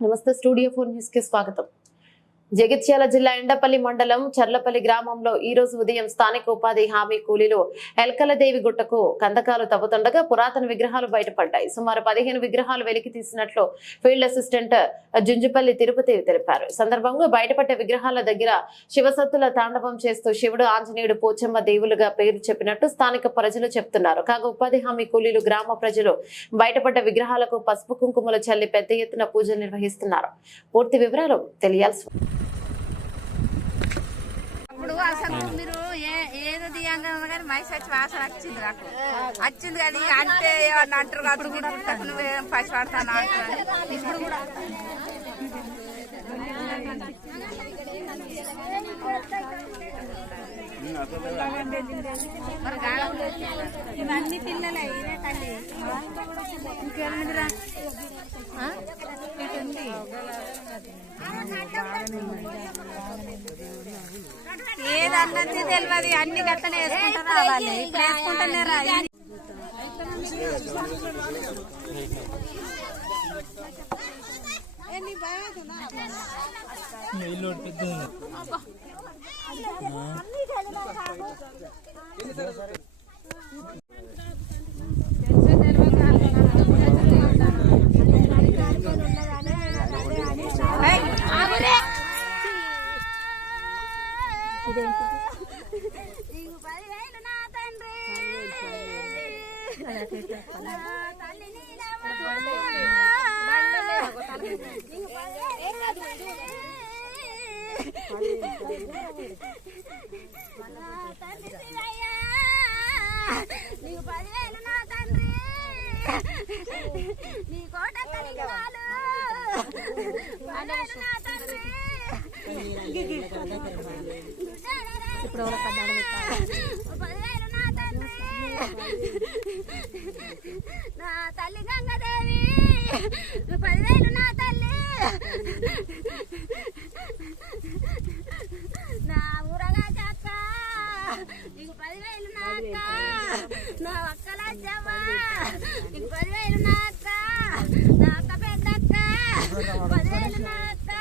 నమస్తే studio 4 news కి స్వాగతం. జగిత్యాల జిల్లా ఎండపల్లి మండలం చర్లపల్లి గ్రామంలో ఈ రోజు ఉదయం స్థానిక ఉపాధి హామీ కూలీలు ఎల్కలదేవి గుట్టకు కందకాలు తవ్వుతుండగా పురాతన విగ్రహాలు బయటపడ్డాయి. సుమారు 15 విగ్రహాలు వెలికి తీసినట్లు ఫీల్డ్ అసిస్టెంట్ జుంజుపల్లి తిరుపతి తెలిపారు. సందర్భంగా బయటపడ్డ విగ్రహాల దగ్గర శివసత్తుల తాండవం చేస్తూ శివుడు, ఆంజనేయుడు, పోచమ్మ దేవులుగా పేరు చెప్పినట్టు స్థానిక ప్రజలు చెప్తున్నారు. కాగా ఉపాధి హామీ కూలీలు గ్రామ ప్రజలు బయటపడ్డ విగ్రహాలకు పసుపు కుంకుమలు చల్లి పెద్ద ఎత్తున పూజలు నిర్వహిస్తున్నారు. పూర్తి వివరాలు తెలియాల్సి అసలు మీరు ఏదో దియంగా కానీ మైస్ వచ్చి వాసన వచ్చింది కానీ అంటే ఏమన్నా అంటారు కాబట్టి నువ్వు పసి పడతాను అంటారు. ఇప్పుడు కూడా ఇవన్నీ పిల్లలే ఇదే తల్లి ఇంకేమిరా ఏదన్నది తెలియదు, అన్ని గట్టనే వేసుకుంటారా వాళ్ళు ఇప్పుడు వేసుకుంటానే రా. నీకు 10,000 నా తండ్రి, నీ కోట కలిగి వాళ్ళు 10,000 నా తండ్రి. ఇప్పుడు 10,000 నా తండ్రి, నా తల్లి గంగదేవి 10,000 నా తల్లి, నా ఊరగా చక్క నీకు 10,000 నా అక్క, నా అక్కల జవ్వ నీకు 10,000 నా అక్క, నా అక్క పెద్దక్క 10,000 నా అక్క,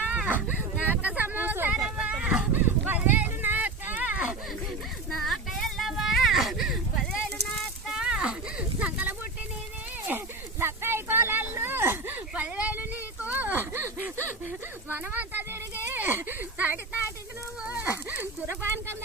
నా అక్క సమోసారవ్వ 10,000 నా అక్క, నా అక్క ఎల్లవ్వ 10,000 నా అక్క, సంకల పుట్టి నీది లక్కై కోలళ్ళు 10,000 నీకు, మనమంతా తిరిగి తాటి తాటికి నువ్వు సురపానకం